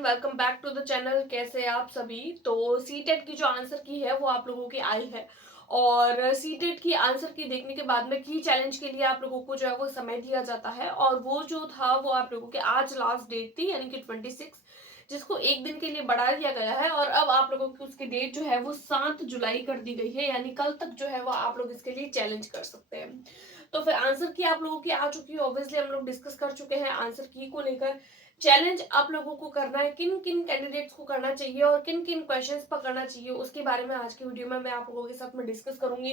Welcome back to the channel. कैसे हैं आप सभी। तो सीटेट की जो आंसर की है वो आप लोगों की आई है और सीटेट की आंसर की देखने के बाद में की चैलेंज के लिए आप लोगों को जो है वो समय दिया जाता है और वो जो था वो आप लोगों के आज लास्ट डेट थी यानी कि 26, जिसको एक दिन के लिए बढ़ा दिया गया है और अब आप लोगों की उसकी डेट जो है वो 7 जुलाई कर दी गई है, यानी कल तक जो है वो आप लोग इसके लिए चैलेंज कर सकते हैं। तो फिर आंसर की आप लोगों की आ चुकी है, ऑब्वियसली हम लोग डिस्कस कर चुके हैं आंसर की को लेकर। चैलेंज आप लोगों को करना है, किन किन कैंडिडेट्स को करना चाहिए और किन किन क्वेश्चंस पर करना चाहिए उसके बारे में आज की वीडियो में मैं आप लोगों के साथ में डिस्कस करूंगी।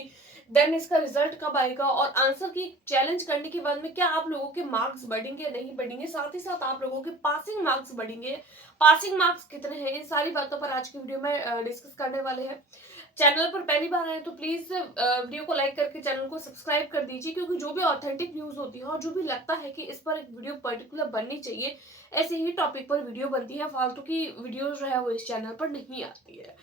देन इसका रिजल्ट कब आएगा और आंसर की चैलेंज करने के बाद में क्या आप लोगों के मार्क्स बढ़ेंगे नहीं बढ़ेंगे, साथ ही साथ आप लोगों के पासिंग मार्क्स बढ़ेंगे, पासिंग मार्क्स कितने हैं, इन सारी बातों पर आज की वीडियो में डिस्कस करने वाले हैं। चैनल पर पहली बार आए तो प्लीज वीडियो को लाइक करके चैनल को सब्सक्राइब कर दीजिए, क्योंकि जो भी ऑथेंटिक न्यूज होती है और जो भी लगता है कि इस पर एक वीडियो पर्टिकुलर बननी चाहिए, ऐसे ही टॉपिक पर वीडियो बनती है, फालतू की वीडियो जो है वो इस चैनल पर नहीं आती है।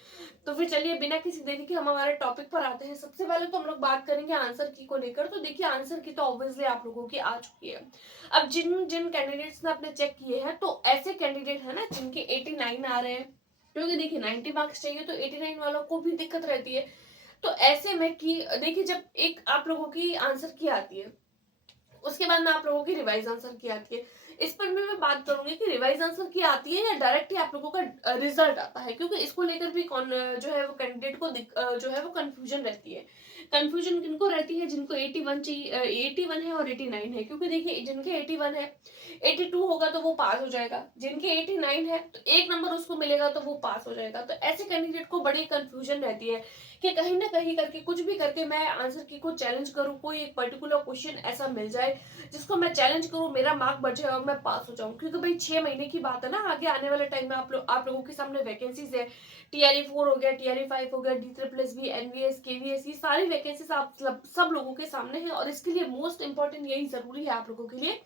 तो फिर चलिए बिना किसी देरी के हम हमारे टॉपिक पर आते हैं। सबसे पहले तो हम लोग बात करेंगे आंसर की को लेकर। तो देखिए आंसर की तो ऑब्वियसली आप लोगों की आ चुकी है। अब जिन जिन कैंडिडेट्स ने अपने चेक किए हैं तो ऐसे कैंडिडेट है ना जिनके 89 आ रहे हैं, क्योंकि देखिए 90 मार्क्स चाहिए तो 89 वालों को भी दिक्कत रहती है। तो ऐसे में कि देखिए जब एक आप लोगों की आंसर की आती है उसके बाद में आप लोगों की रिवाइज आंसर की आती है, इस पर भी मैं बात करूंगी कि रिवाइज आंसर की आती है या डायरेक्ट ही आप लोगों का रिजल्ट आता है, क्योंकि इसको लेकर भी कौन जो है वो कैंडिडेट को जो है वो कंफ्यूजन रहती है। कंफ्यूजन किनको रहती है, जिनको 81 चाहिए, 81 है और 89 है, क्योंकि देखिए जिनके 81 है 82 होगा तो वो पास हो जाएगा, जिनके 89 है तो एक नंबर उसको मिलेगा तो वो पास हो जाएगा। तो ऐसे कैंडिडेट को बड़ी कंफ्यूजन रहती है कि कहीं ना कहीं करके कुछ भी करके मैं आंसर की को चैलेंज करूं, कोई एक पर्टिकुलर क्वेश्चन ऐसा मिल जाए जिसको मैं चैलेंज करूं, मेरा मार्क बढ़ जाए और मैं पास हो जाऊं, क्योंकि भाई 6 महीने की बात है ना, आगे आने वाले टाइम में आप लोगों के सामने वैकेंसीज है। TRE 4 हो गया, TRE 5 हो गया, D++B, NVS, KVS, ये सारी वैकेंसीज आप सब लोगों के सामने है और इसके लिए मोस्ट इंपॉर्टेंट यही जरूरी है आप लोगों के लिए,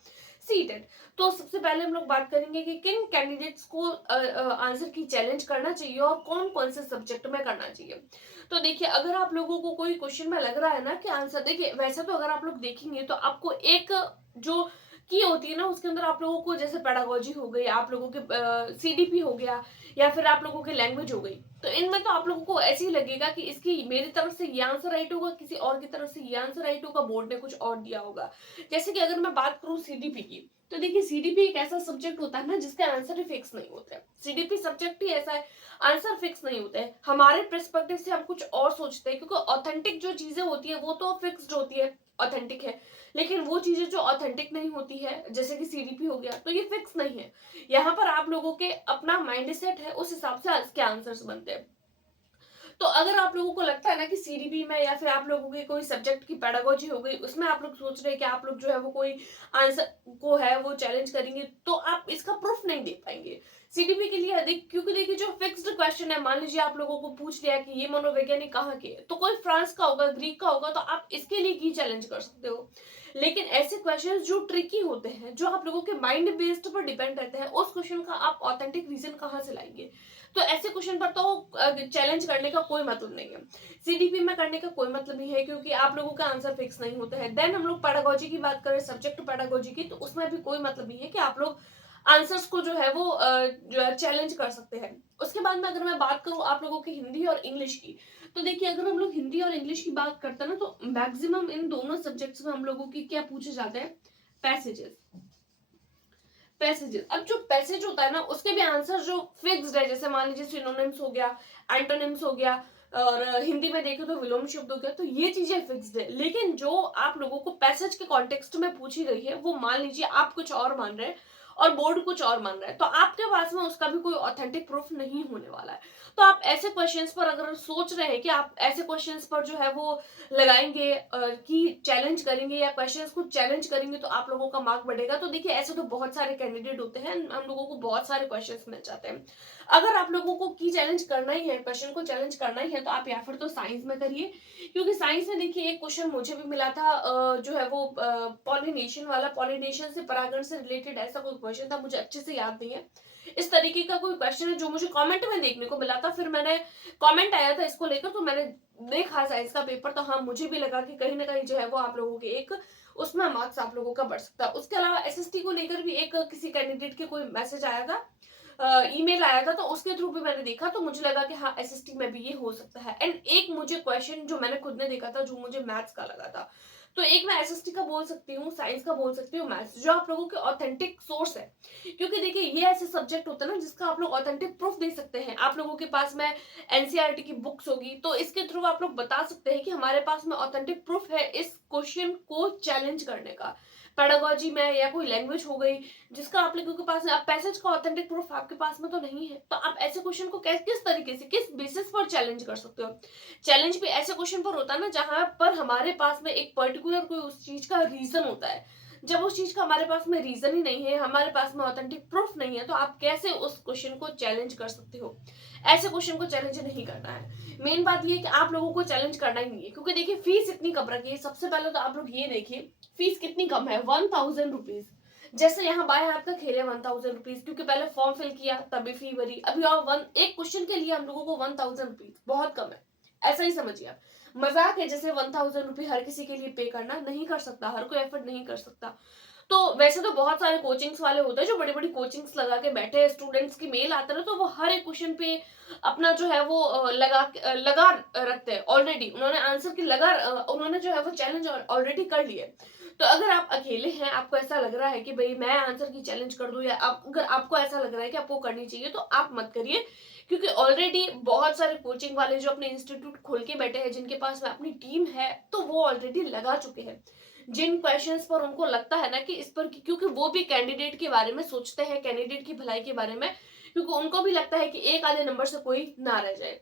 सीटेट। तो सबसे पहले हम लोग बात करेंगे कि किन कैंडिडेट्स को आंसर की चैलेंज करना चाहिए और कौन कौन से सब्जेक्ट में करना चाहिए। तो देखिए अगर आप लोगों को कोई क्वेश्चन में लग रहा है ना कि आंसर, देखिए वैसे तो अगर आप लोग देखेंगे तो आपको एक जो की होती है ना उसके अंदर आप लोगों को जैसे पेडागोजी हो गई, आप लोगों के CDP हो गया या फिर आप लोगों की लैंग्वेज हो गई, तो इनमें तो आप लोगों को ऐसे ही लगेगा कि इसकी मेरी तरफ से ये आंसर राइट होगा, किसी और की तरफ से ये आंसर राइट होगा, बोर्ड ने कुछ और दिया होगा। जैसे कि अगर मैं बात करूं CDP की, तो देखिए CDP एक ऐसा सब्जेक्ट होता है ना जिसके आंसर ही फिक्स नहीं होते। CDP सब्जेक्ट ही ऐसा है, आंसर फिक्स नहीं होते हैं। हमारे पर्सपेक्टिव से हम कुछ और सोचते हैं, क्योंकि ऑथेंटिक जो चीजें होती है वो तो फिक्स्ड होती है, ऑथेंटिक है, लेकिन वो चीजें जो ऑथेंटिक नहीं होती है जैसे कि CDP हो गया तो ये फिक्स नहीं है। यहाँ पर आप लोगों के अपना माइंड सेट है, उस हिसाब से इसके आंसर्स बनते हैं। तो अगर आप लोगों को लगता है ना कि CDP में या फिर आप लोगों के कोई सब्जेक्ट की पेडागोजी हो गई उसमें आप लोग सोच रहे हैं कि आप लोग जो है वो कोई आंसर को है वो चैलेंज करेंगे, तो आप इसका प्रूफ नहीं दे पाएंगे CDP के लिए अधिक, क्योंकि देखिए जो फिक्स्ड क्वेश्चन है, मान लीजिए आप लोगों को पूछ लिया कि ये मनोवैज्ञानिक कहाँ के है, तो कोई फ्रांस का होगा, ग्रीक का होगा, तो आप इसके लिए की चैलेंज कर सकते हो। लेकिन ऐसे क्वेश्चन जो ट्रिकी होते हैं, जो आप लोगों के माइंड बेस्ड पर डिपेंड रहते हैं, उस क्वेश्चन का आप ऑथेंटिक रीजन कहाँ से लाएंगे। तो ऐसे क्वेश्चन पर तो चैलेंज करने का कोई मतलब नहीं है, CDP में करने का कोई मतलब नहीं है, क्योंकि आप लोगों का आंसर फिक्स नहीं होता है। देन हम लोग पेडागोजी की बात करें, सब्जेक्ट पेडागोजी की, तो उसमें भी कोई मतलब नहीं है कि आप लोग आंसर्स को जो है वो जो है चैलेंज कर सकते हैं। उसके बाद में अगर मैं बात करूं आप लोगों की हिंदी और इंग्लिश की, तो देखिए अगर हम लोग हिंदी और इंग्लिश की बात करते हैं ना, तो मैक्सिमम इन दोनों सब्जेक्ट्स में हम लोगों की क्या पूछे जाते हैं, पैसेजेस। पैसेजेस, अब जो पैसेज होता है ना उसके भी आंसर जो फिक्स्ड है, जैसे मान लीजिए सिनोनिम्स हो गया, एंटोनिम्स हो गया, और हिंदी में देखें तो विलोम शब्द हो गया, तो ये चीजें फिक्स्ड है। लेकिन जो आप लोगों को पैसेज के कॉन्टेक्स्ट में पूछी गई है वो मान लीजिए आप कुछ और मान रहे हैं और बोर्ड कुछ और मान रहा है, तो आपके पास में उसका भी कोई ऑथेंटिक प्रूफ नहीं होने वाला है। तो आप ऐसे क्वेश्चंस पर अगर सोच रहे हैं कि आप ऐसे क्वेश्चंस पर जो है वो लगाएंगे कि चैलेंज करेंगे या क्वेश्चंस को चैलेंज करेंगे तो आप लोगों का मार्क बढ़ेगा, तो देखिए ऐसे तो बहुत सारे कैंडिडेट होते हैं, हम लोगों को बहुत सारे क्वेश्चंस मिल जाते हैं। अगर आप लोगों को की चैलेंज करना ही है, क्वेश्चन को चैलेंज करना ही है, तो आप या फिर तो साइंस में करिए, क्योंकि साइंस में देखिए एक क्वेश्चन मुझे भी मिला था जो है वो पॉलिनेशन वाला, पॉलिनेशन से परागण से रिलेटेड ऐसा कोई क्वेश्चन था, मुझे अच्छे से याद नहीं है। इस तरीके का कोई क्वेश्चन है जो मुझे कमेंट में देखने को मिला था, फिर मैंने कमेंट आया था इसको लेकर तो मैंने देखा साइंस का पेपर, तो हाँ मुझे भी लगा कि कहीं ना कहीं जो है वो आप लोगों के एक उसमें मार्क्स आप लोगों का बढ़ सकता है। उसके अलावा SST को लेकर भी एक किसी कैंडिडेट के कोई मैसेज आया था, ईमेल आया था, तो उसके थ्रू भी मैंने देखा, तो मुझे लगा कि हाँ एसएसटी में भी ये हो सकता है। एंड एक मुझे क्वेश्चन जो मैंने खुद ने देखा था, जो मुझे मैथ्स का लगा था, तो एक मैं एसएसटी का बोल सकती हूँ, साइंस का बोल सकती हूँ, मैथ्स, जो आप लोगों के ऑथेंटिक सोर्स है। क्योंकि देखिए ये ऐसे सब्जेक्ट होता है ना जिसका आप लोग ऑथेंटिक प्रूफ दे सकते हैं। आप लोगों के पास में एनसीईआरटी की बुक्स होगी, तो इसके थ्रू आप लोग बता सकते हैं कि हमारे पास में ऑथेंटिक प्रूफ है इस क्वेश्चन को चैलेंज करने का। पेडागोजी में या कोई लैंग्वेज हो गई जिसका आप लोगों के पास है, अब पैसेज का ऑथेंटिक प्रूफ आपके पास में तो नहीं है, तो आप ऐसे क्वेश्चन को किस तरीके से, किस बेसिस पर चैलेंज कर सकते हो। चैलेंज भी ऐसे क्वेश्चन पर होता है ना जहां पर हमारे पास में एक पर्टिकुलर कोई उस चीज का रीजन होता है। जब उस चीज का हमारे पास में रीजन ही नहीं है, हमारे पास में ऑथेंटिक प्रूफ नहीं है, तो आप कैसे उस क्वेश्चन को चैलेंज कर सकते हो। ऐसे क्वेश्चन को चैलेंज नहीं करना है। मेन बात ये है कि आप लोगों को चैलेंज करना ही नहीं है, क्योंकि देखिए फीस इतनी कम रखी है। सबसे पहले तो आप लोग ये देखिए फीस कितनी कम है, 1000 रुपीज। जैसे यहाँ बाएं हाथ का खेल है 1000 रुपीज, क्योंकि पहले फॉर्म फिल किया तभी फी भरी, अभी और एक क्वेश्चन के लिए हम लोगों को 1000 रुपीज बहुत कम है। ऐसा ही समझिए आप, मजाक है। जैसे 1000 रुपीज हर किसी के लिए पे करना नहीं कर सकता, हर कोई एफर्ट नहीं कर सकता। तो वैसे तो बहुत सारे कोचिंग्स वाले होते हैं जो बड़ी बड़ी कोचिंग्स लगा के बैठे हैं, स्टूडेंट्स की मेल आते हैं तो वो हर एक क्वेश्चन पे अपना जो है वो लगा रखते हैं। ऑलरेडी उन्होंने आंसर की उन्होंने जो है वो चैलेंज ऑलरेडी कर लिए। तो अगर आप अकेले हैं, आपको ऐसा लग रहा है कि भाई मैं आंसर की चैलेंज कर दूं, या अगर आपको ऐसा लग रहा है कि आपको करनी चाहिए, तो आप मत करिए। क्योंकि ऑलरेडी बहुत सारे कोचिंग वाले जो अपने इंस्टीट्यूट खोल के बैठे हैं, जिनके पास में अपनी टीम है, तो वो ऑलरेडी लगा चुके हैं जिन क्वेश्चंस पर उनको लगता है ना कि इस पर, क्योंकि वो भी कैंडिडेट के बारे में सोचते हैं, कैंडिडेट की भलाई के बारे में, क्योंकि उनको भी लगता है कि एक आधे नंबर से कोई ना रह जाए।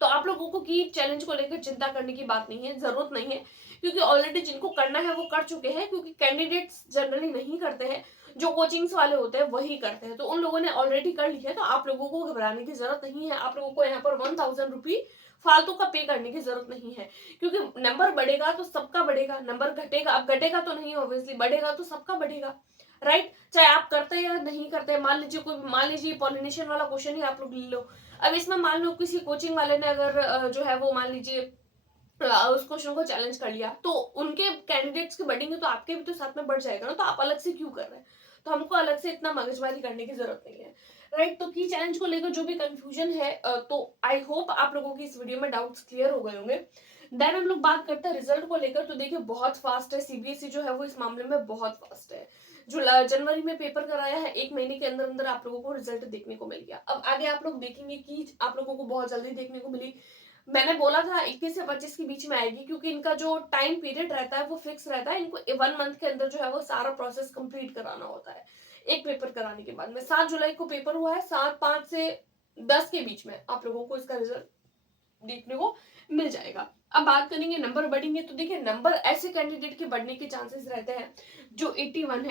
तो आप लोगों को की चैलेंज को लेकर चिंता करने की बात नहीं है, जरूरत नहीं है, क्योंकि ऑलरेडी जिनको करना है वो कर चुके हैं। क्योंकि कैंडिडेट्स जनरली नहीं करते हैं, जो कोचिंग्स वाले होते हैं वही करते हैं, तो उन लोगों ने ऑलरेडी कर लिया है। तो आप लोगों को घबराने की जरूरत नहीं है। आप लोगों को यहाँ पर 1000 रुपी फालतू का पे करने की जरूरत नहीं है, क्योंकि नंबर बढ़ेगा तो सबका बढ़ेगा, नंबर घटेगा, अब घटेगा तो नहीं, ऑब्वियसली बढ़ेगा तो सबका बढ़ेगा, राइट। चाहे आप करते हैं या नहीं करते। मान लीजिए पॉलिनेशियन वाला क्वेश्चन ही आप लोग ले लो। अब इसमें मान लो किसी कोचिंग वाले ने अगर जो है वो मान लीजिए उस क्वेश्चन को चैलेंज कर लिया, तो उनके कैंडिडेट्स के बढ़ेंगे तो आपके भी तो साथ में बढ़ जाएगा ना, तो आप अलग से क्यों कर रहे हैं। तो हमको अलग से इतना मगजमारी करने की जरूरत नहीं है, राइट। तो की चैलेंज को लेकर जो भी कंफ्यूजन है, तो आई होप आप लोगों की इस वीडियो में डाउट्स क्लियर हो गए होंगे। देन हम लोग बात करते हैं रिजल्ट को लेकर। तो देखिए बहुत फास्ट है, सीबीएसई जो है वो इस मामले में बहुत फास्ट है। जो जनवरी में पेपर कराया है, 1 महीने के अंदर अंदर आप लोगों को रिजल्ट देखने को मिल गया। अब आगे आप लोग देखेंगे कि आप लोगों को बहुत जल्दी देखने को मिली। मैंने बोला था 21 से 25 के बीच में आएगी, क्योंकि इनका जो टाइम पीरियड रहता है वो फिक्स रहता है। इनको 1 मंथ के अंदर जो है वो सारा प्रोसेस कंप्लीट कराना होता है। एक पेपर कराने के बाद में 7 जुलाई को पेपर हुआ है, 7-5 से 10 के बीच में आप लोगों को इसका रिजल्ट देखने को मिल जाएगा। अब बात करेंगे नंबर बढ़ेंगे, तो देखिए नंबर ऐसे कैंडिडेट के बढ़ने के चांसेस रहते हैं जो 81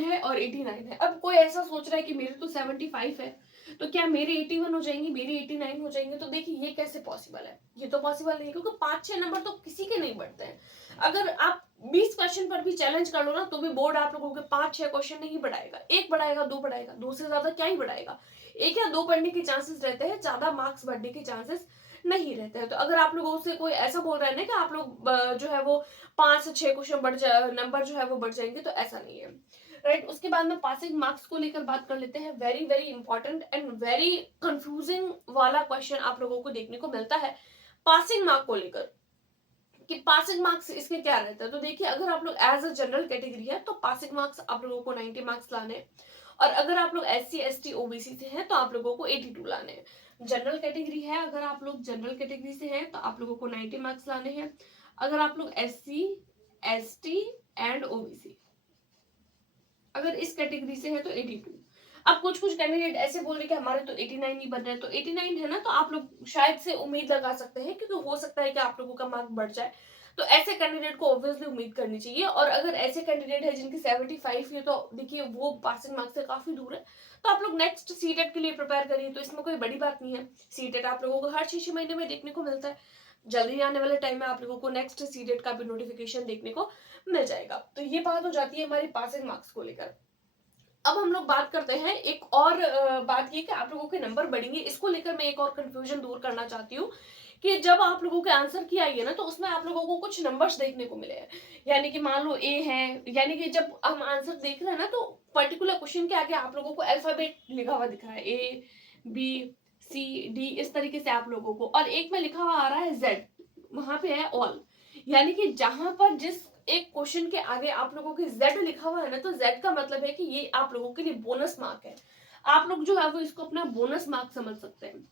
है और 89 है। अब कोई ऐसा सोच रहा है कि मेरे तो 75 है, तो क्या मेरे 81 हो जाएंगे, मेरे 89 हो जाएंगे। तो देखिए ये कैसे पॉसिबल है, ये तो पॉसिबल नहीं है, क्योंकि 5-6 नंबर तो किसी के नहीं बढ़ते हैं। अगर आप 20 क्वेश्चन पर भी चैलेंज कर लो ना, तो भी बोर्ड आप लोगों के 5-6 क्वेश्चन नहीं बढ़ाएगा, एक बढ़ाएगा, दो बढ़ाएगा, दो से ज्यादा क्या ही बढ़ाएगा। एक या दो बढ़ने के चांसेस रहते हैं, ज्यादा मार्क्स बढ़ने के चांसेस नहीं रहते हैं। तो अगर आप लोगों से कोई ऐसा बोल रहा है ना कि आप लोग जो है वो 5 से 6 क्वेश्चन बढ़ जाए, नंबर जो है वो बढ़ जाएंगे, तो ऐसा नहीं है, राइट। उसके बाद में पासिंग मार्क्स को लेकर बात कर लेते हैं। Very very important and very confusing वाला क्वेश्चन आप लोगों को देखने को मिलता है पासिंग मार्क को लेकर, कि पासिंग मार्क्स इसके क्या रहता है। तो देखिए अगर आप लोग एज अ जनरल कैटेगरी है तो पासिंग मार्क्स आप लोगों को 90 मार्क्स लाने हैं, और अगर आप लोग SC ST OBC से हैं तो आप लोगों को 82 लाने हैं। जनरल कैटेगरी है, अगर आप लोग जनरल कैटेगरी से हैं तो आप लोगों को 90 मार्क्स लाने हैं। अगर आप लोग SC ST एंड OBC अगर इस कैटेगरी से है तो 82। अब कुछ कैंडिडेट ऐसे बोल रहे कि हमारे तो 89 ही बन रहे हैं, तो 89 है ना, तो आप लोग शायद से उम्मीद लगा सकते हैं, क्योंकि हो सकता है कि आप लोगों का मार्क बढ़ जाए। तो ऐसे कैंडिडेट को ऑब्वियसली उम्मीद करनी चाहिए। और अगर ऐसे कैंडिडेट है जिनकी 75 है, तो देखिए वो पासिंग मार्क्स से काफी दूर है, तो आप लोग नेक्स्ट सीटेट के लिए प्रिपेयर करिए। तो इसमें कोई बड़ी बात नहीं है, सीटेट आप लोगों को हर 6 महीने में देखने को मिलता है। जल्दी आने वाले टाइम में आप लोगों को नेक्स्ट सीटेट का भी नोटिफिकेशन देखने को मिल जाएगा। तो ये बात हो जाती है हमारी पासिंग मार्क्स को लेकर। अब हम लोग बात करते हैं एक और बात ये कि आप लोगों के नंबर बढ़ेंगे। इसको लेकर मैं एक और कंफ्यूजन दूर करना चाहती हूँ कि जब आप लोगों के आंसर की आई है ना, तो उसमें आप लोगों को कुछ नंबर्स देखने को मिले हैं। यानी कि मान लो ए है, यानी कि जब हम आंसर देख रहे हैं ना, तो पर्टिकुलर क्वेश्चन के आगे आप लोगों को अल्फाबेट लिखा हुआ दिख रहा है, ए बी सी डी, इस तरीके से आप लोगों को, और एक में लिखा हुआ आ रहा है जेड, वहां पे है ऑल। यानी कि जहां पर जिस एक क्वेश्चन के आगे आप लोगों के जेड लिखा हुआ है ना, तो जेड का मतलब है कि ये आप लोगों के लिए बोनस मार्क है। आप लोग जो है वो इसको अपना बोनस मार्क समझ सकते हैं।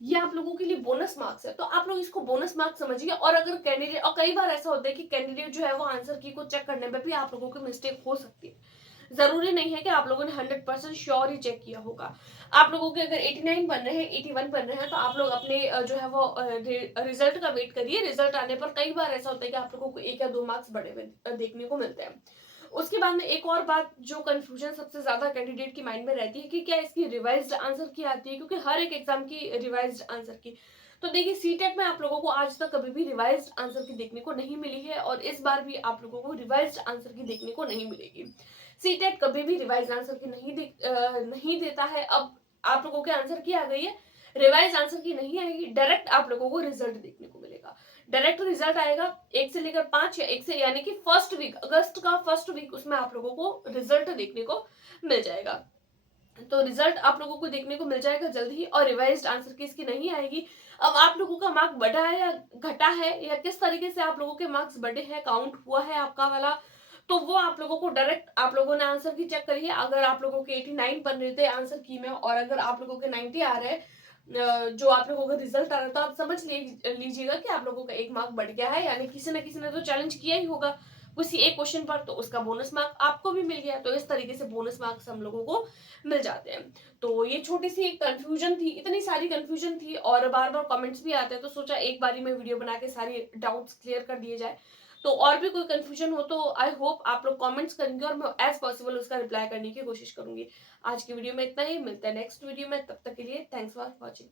ये आप लोगों के लिए बोनस मार्क्स है, तो आप लोग इसको बोनस मार्क समझिए। और अगर कैंडिडेट, और कई बार ऐसा होता है कि कैंडिडेट जो है वो आंसर की को चेक करने में भी आप लोगों की मिस्टेक हो सकती है। जरूरी नहीं है कि आप लोगों ने 100% श्योर ही चेक किया होगा। आप लोगों के अगर 89 बन रहे हैं, 81 बन रहे हैं, तो आप लोग अपने जो है वो रिजल्ट का वेट करिए। रिजल्ट आने पर कई बार ऐसा होता है कि आप लोगों को 1 या 2 मार्क्स बढ़े हुए देखने को मिलते हैं। उसके बाद में एक और बात जो कंफ्यूजन सबसे ज्यादा कैंडिडेट की माइंड में रहती है कि क्या इसकी रिवाइज्ड आंसर की आती है, क्योंकि हर एक एग्जाम की रिवाइज्ड आंसर की। तो देखिए, सीटेट में आप लोगों को आज तक कभी भी रिवाइज्ड आंसर की देखने को नहीं मिली है, और इस बार भी आप लोगों को रिवाइज्ड आंसर की देखने को नहीं मिलेगी। सीटेट कभी भी रिवाइज आंसर की नहीं देता है। अब आप लोगों के आंसर की आ गई है, रिवाइज आंसर की नहीं आएगी, डायरेक्ट आप लोगों को रिजल्ट देखने को मिलेगा। डायरेक्ट रिजल्ट आएगा 1 से लेकर 5, या 1 से, यानी कि फर्स्ट वीक, अगस्त का फर्स्ट वीक, उसमें आप लोगों को रिजल्ट देखने को मिल जाएगा। तो रिजल्ट आप लोगों को देखने को मिल जाएगा जल्द ही, और रिवाइज्ड आंसर की इसकी नहीं आएगी। अब आप लोगों का मार्क बढ़ा है या घटा है, या किस तरीके से आप लोगों के मार्क्स बढ़े हैं, काउंट हुआ है आपका वाला, तो वो आप लोगों को डायरेक्ट, आप लोगों ने आंसर की चेक करिए। अगर आप लोगों के 89 बन रहे थे आंसर की में, और अगर आप लोगों के 90 आ रहे हैं, जो आप लोगों का रिजल्ट आ रहा है, तो आप समझ लीजिएगा कि आप लोगों का 1 मार्क बढ़ गया है। यानी किसी ना किसी ने तो चैलेंज किया ही होगा उसी एक क्वेश्चन पर, तो उसका बोनस मार्क आपको भी मिल गया। तो इस तरीके से बोनस मार्क्स हम लोगों को मिल जाते हैं। तो ये छोटी सी कंफ्यूजन थी, इतनी सारी कंफ्यूजन थी, और बार बार कमेंट्स भी आते हैं, तो सोचा एक बारी में वीडियो बना के सारी डाउट्स क्लियर कर दिए जाए। तो और भी कोई कंफ्यूजन हो तो आई होप आप लोग कमेंट्स करेंगे, और मैं एज पॉसिबल उसका रिप्लाई करने की कोशिश करूंगी। आज की वीडियो में इतना ही, मिलता है नेक्स्ट वीडियो में, तब तक के लिए थैंक्स फॉर वॉचिंग।